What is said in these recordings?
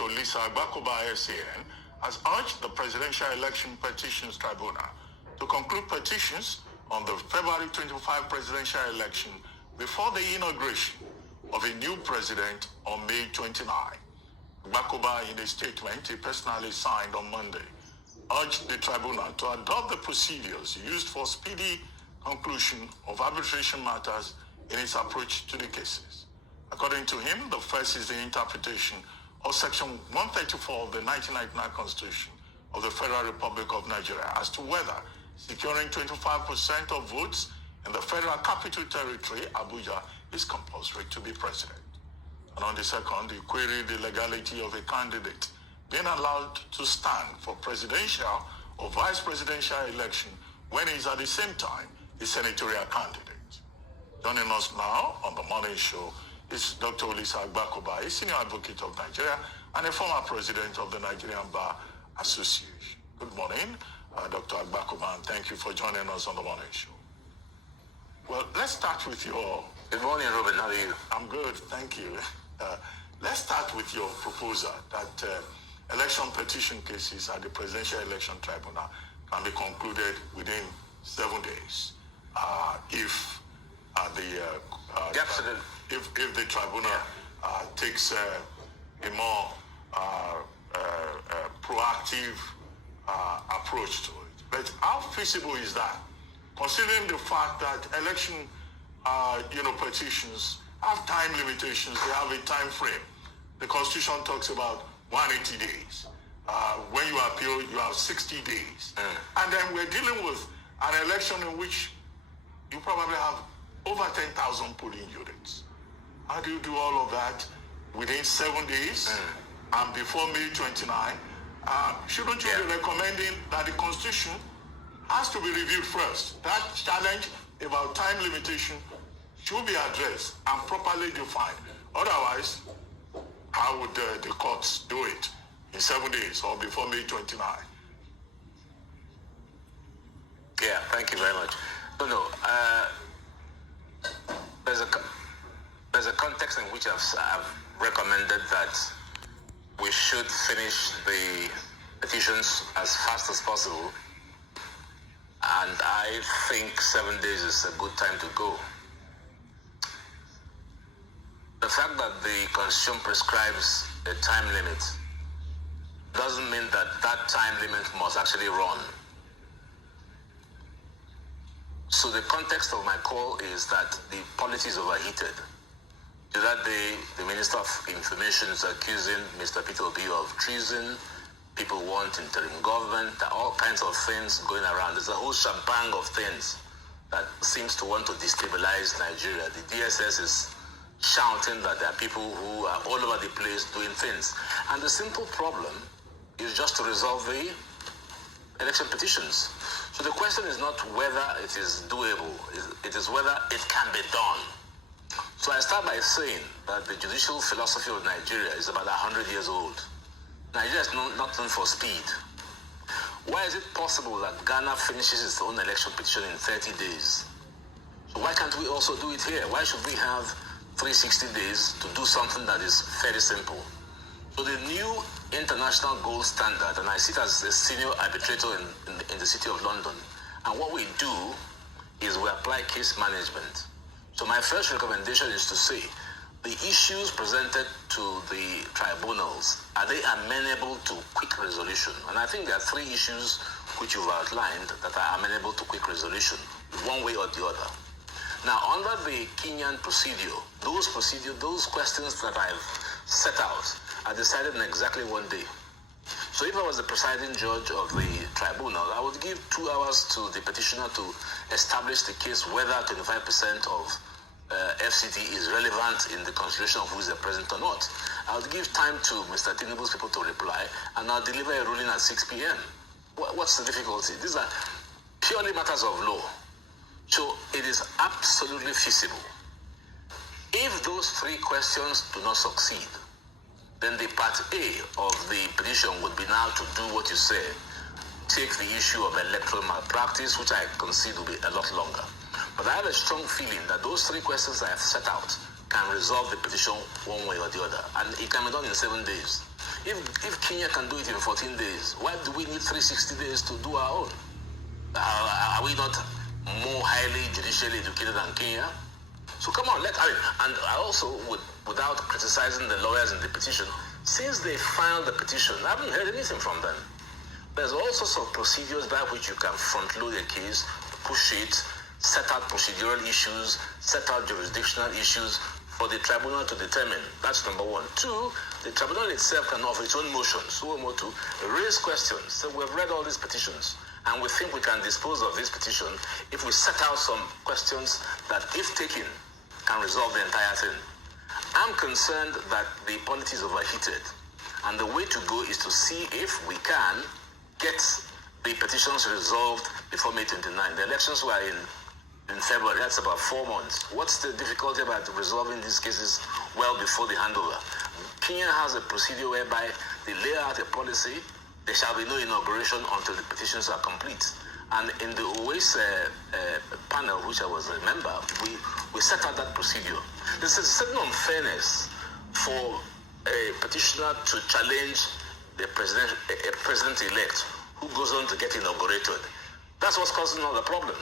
Dr. Olisa SAN, has urged the Presidential Election Petitions Tribunal to conclude petitions on the February 25 presidential election before the inauguration of a new president on May 29. Gbakoba, in a statement he personally signed on Monday, urged the tribunal to adopt the procedures used for speedy conclusion of arbitration matters in its approach to the cases. According to him, the first is the interpretation of Section 134 of the 1999 Constitution of the Federal Republic of Nigeria as to whether securing 25% of votes in the Federal Capital Territory, Abuja, is compulsory to be president. And on the second, he queried the legality of a candidate being allowed to stand for presidential or vice presidential election when he is at the same time a senatorial candidate. Joining us now on the morning show is Dr. Olisa, a senior advocate of Nigeria and a former president of the Nigerian Bar Association. Good morning, Dr. Agbakoba, and thank you for joining us on the morning show. Well, let's start with your... Good morning, Robin. How are you? I'm good, thank you. Let's start with your proposal that election petition cases at the Presidential Election Tribunal can be concluded within 7 days if the tribunal takes a more proactive approach to it. But how feasible is that, considering the fact that election petitions have time limitations, they have a time frame. The Constitution talks about 180 days. When you appeal, you have 60 days. And then we're dealing with an election in which you probably have over 10,000 polling units. How do you do all of that within 7 days and before May 29? Shouldn't you be recommending that the Constitution has to be reviewed first? That challenge about time limitation should be addressed and properly defined. Otherwise, how would the courts do it in 7 days or before May 29? Yeah, thank you very much. There's a context in which I've recommended that we should finish the petitions as fast as possible, and I think 7 days is a good time to go. The fact that the Constitution prescribes a time limit doesn't mean that that time limit must actually run. So the context of my call is that the polity is overheated. The other day, the Minister of Information is accusing Mr. Peter Obi of treason. People want interim government. There are all kinds of things going around. There's a whole shebang of things that seems to want to destabilize Nigeria. The DSS is shouting that there are people who are all over the place doing things. And the simple problem is just to resolve the election petitions. So the question is not whether it is doable, it is whether it can be done. So I start by saying that the judicial philosophy of Nigeria is about 100 years old. Nigeria is not known for speed. Why is it possible that Ghana finishes its own election petition in 30 days? So why can't we also do it here? Why should we have 360 days to do something that is very simple? So the new international gold standard, and I sit as a senior arbitrator in the City of London, and what we do is we apply case management. So my first recommendation is to say, the issues presented to the tribunals, are they amenable to quick resolution? And I think there are three issues which you've outlined that are amenable to quick resolution, one way or the other. Now, under the Kenyan procedure, those questions that I've set out are decided in exactly 1 day. So if I was the presiding judge of the tribunal, I would give 2 hours to the petitioner to establish the case whether 25% of FCT is relevant in the consideration of who is the president or not. I would give time to Mr. Tinubu's people to reply, and I'll deliver a ruling at 6 p.m. What's the difficulty? These are purely matters of law. So it is absolutely feasible. If those three questions do not succeed, then the part A of the petition would be now to do what you said, take the issue of electoral malpractice, which I concede will be a lot longer. But I have a strong feeling that those three questions I have set out can resolve the petition one way or the other. And it can be done in 7 days. If Kenya can do it in 14 days, why do we need 360 days to do our own? Are we not more highly judicially educated than Kenya? So come on, and I also, without criticizing the lawyers in the petition, since they filed the petition, I haven't heard anything from them. There's all sorts of procedures by which you can front-load a case, push it, set out procedural issues, set out jurisdictional issues for the tribunal to determine. That's number one. Two, the tribunal itself can offer its own motions, raise questions. So we've read all these petitions, and we think we can dispose of this petition if we set out some questions that, if taken, can resolve the entire thing. I'm concerned that the politics overheated, and the way to go is to see if we can get the petitions resolved before May 29. The elections were in February. That's about 4 months. What's the difficulty about resolving these cases well before the handover? Kenya has a procedure whereby they lay out a policy. There shall be no inauguration until the petitions are complete. And in the Olisa panel, which I was a member, we set out that procedure. There's a certain unfairness for a petitioner to challenge a president-elect who goes on to get inaugurated. That's what's causing all the problem.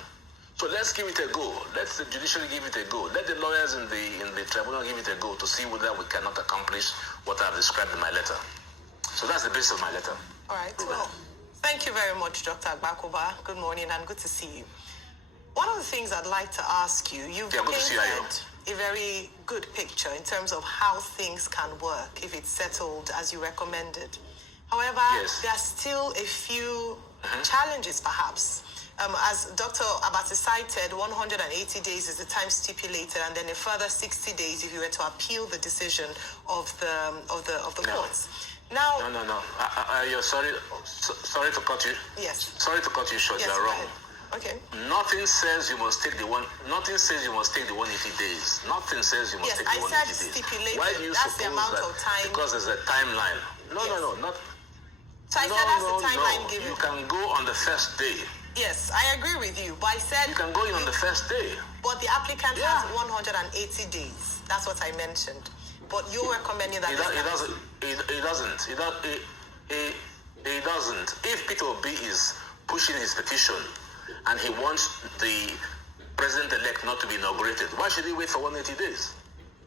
So let's give it a go. Let the judiciary give it a go. Let the lawyers in the tribunal give it a go to see whether we cannot accomplish what I've described in my letter. So that's the basis of my letter. All right. Well, thank you very much, Dr. Agbakoba. Good morning and good to see you. One of the things I'd like to ask you, you've painted a very good picture in terms of how things can work if it's settled as you recommended. However, there are still a few challenges, perhaps. As Dr. Abati cited, 180 days is the time stipulated, and then a further 60 days if you were to appeal the decision of the courts. Now, No. You're sorry to cut you. Yes. Sorry to cut you short. Yes, you're wrong. Okay. Nothing says you must take the 180 days. Nothing says you must take the 180 days. Yes, I said stipulated. Why do you That's the suppose amount that of time. because there's a timeline? No. So I said that's the timeline given. You can go on the first day. Yes, I agree with you, but I said... You can go in on the first day. But the applicant has 180 days. That's what I mentioned. But you're recommending that... It doesn't. If Peter Obi is pushing his petition and he wants the president-elect not to be inaugurated, why should he wait for 180 days?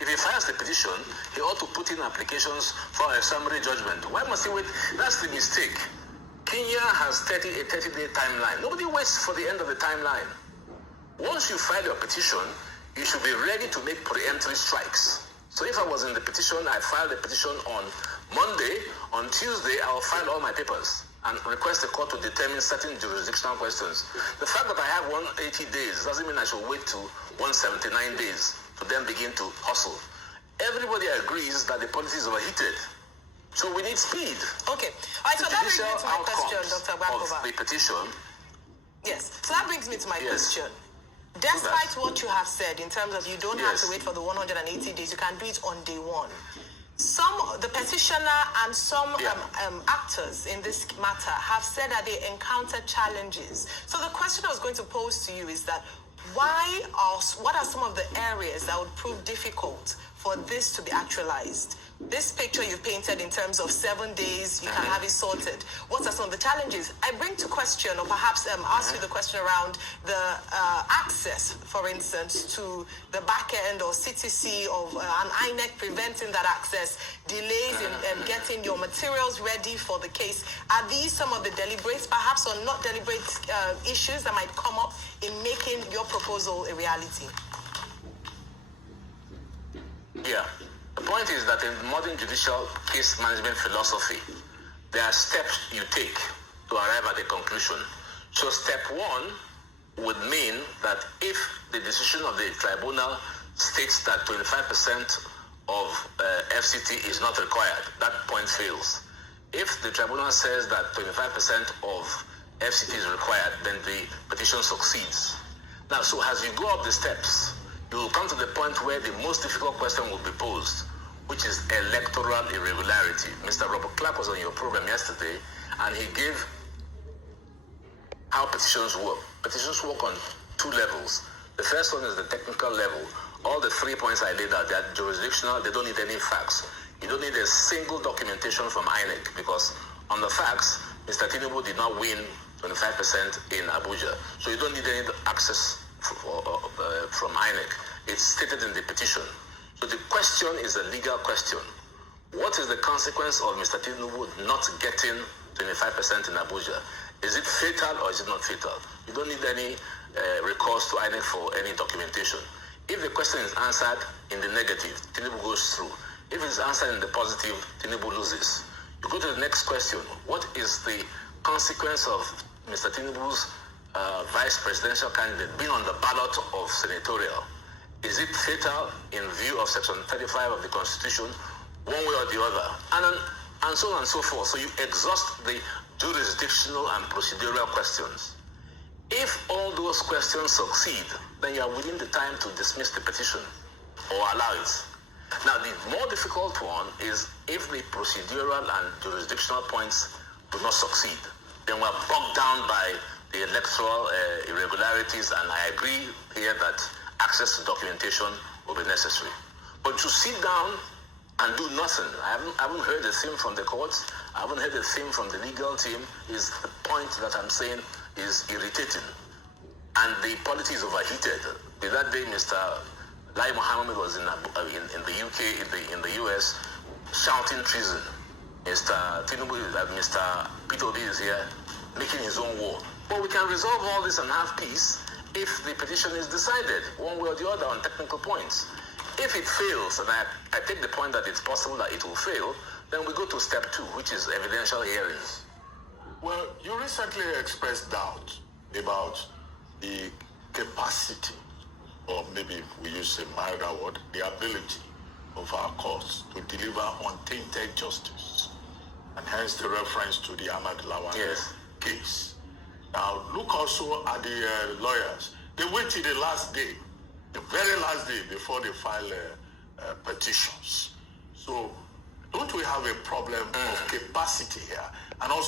If he files the petition, he ought to put in applications for a summary judgment. Why must he wait? That's the mistake. Kenya has a 30-day timeline. Nobody waits for the end of the timeline. Once you file your petition, you should be ready to make preemptory strikes. So if I was in the petition, I filed a petition on Monday. On Tuesday, I will file all my papers and request the court to determine certain jurisdictional questions. The fact that I have 180 days doesn't mean I should wait to 179 days to then begin to hustle. Everybody agrees that the policy is overheated. So we need speed. Okay. All right, so that brings me to my question, Dr. Agbakoba. Of the petition. Yes. So that brings me to my question. Despite what you have said in terms of you don't have to wait for the 180 days, you can do it on day one. The petitioner and some actors in this matter have said that they encountered challenges. So the question I was going to pose to you is that what are some of the areas that would prove difficult for this to be actualized? This picture you've painted in terms of 7 days, you can have it sorted. What are some of the challenges? I bring to question, or perhaps ask you the question around the access, for instance, to the back end or CTC of an INEC preventing that access, delays in getting your materials ready for the case. Are these some of the deliberate, perhaps or not deliberate issues that might come up in making your proposal a reality? Yeah. The point is that in modern judicial case management philosophy, there are steps you take to arrive at a conclusion. So step one would mean that if the decision of the tribunal states that 25% of FCT is not required, that point fails. If the tribunal says that 25% of FCT is required, then the petition succeeds. Now, so as you go up the steps, you will come to the point where the most difficult question will be posed, which is electoral irregularity. Mr. Robert Clark was on your program yesterday, and he gave how petitions work. Petitions work on 2 levels. The first one is the technical level. All the 3 points I laid out, they are jurisdictional, they don't need any facts. You don't need a single documentation from INEC because on the facts, Mr. Tinubu did not win 25% in Abuja. So you don't need any access from INEC. It's stated in the petition. So the question is a legal question. What is the consequence of Mr. Tinubu not getting 25% in Abuja? Is it fatal or is it not fatal? You don't need any recourse to INEC for any documentation. If the question is answered in the negative, Tinubu goes through. If it's answered in the positive, Tinubu loses. You go to the next question. What is the consequence of Mr. Tinubu's vice presidential candidate being on the ballot of senatorial? Is it fatal in view of Section 35 of the Constitution, one way or the other? And so on and so forth. So you exhaust the jurisdictional and procedural questions. If all those questions succeed, then you are within the time to dismiss the petition or allow it. Now, the more difficult one is if the procedural and jurisdictional points do not succeed. Then we're bogged down by the electoral irregularities, and I agree here that access to documentation will be necessary. But to sit down and do nothing, I haven't heard a thing from the courts, I haven't heard a thing from the legal team, is the point that I'm saying is irritating. And the polity is overheated. That day, Mr. Lai Mohammed was in the UK, in the US, shouting treason. Mr. Tinubu, Mr. Peter Obi is here, making his own war. But we can resolve all this and have peace if the petition is decided, one way or the other, on technical points. If it fails, and I take the point that it's possible that it will fail, then we go to step 2, which is evidential hearings. Well, you recently expressed doubt about the capacity, or maybe if we use a milder word, the ability of our courts to deliver untainted justice, and hence the reference to the Ahmad Lawan case. Now, look also at the lawyers. They wait till the last day, the very last day before they file petitions. So, don't we have a problem of capacity here? And also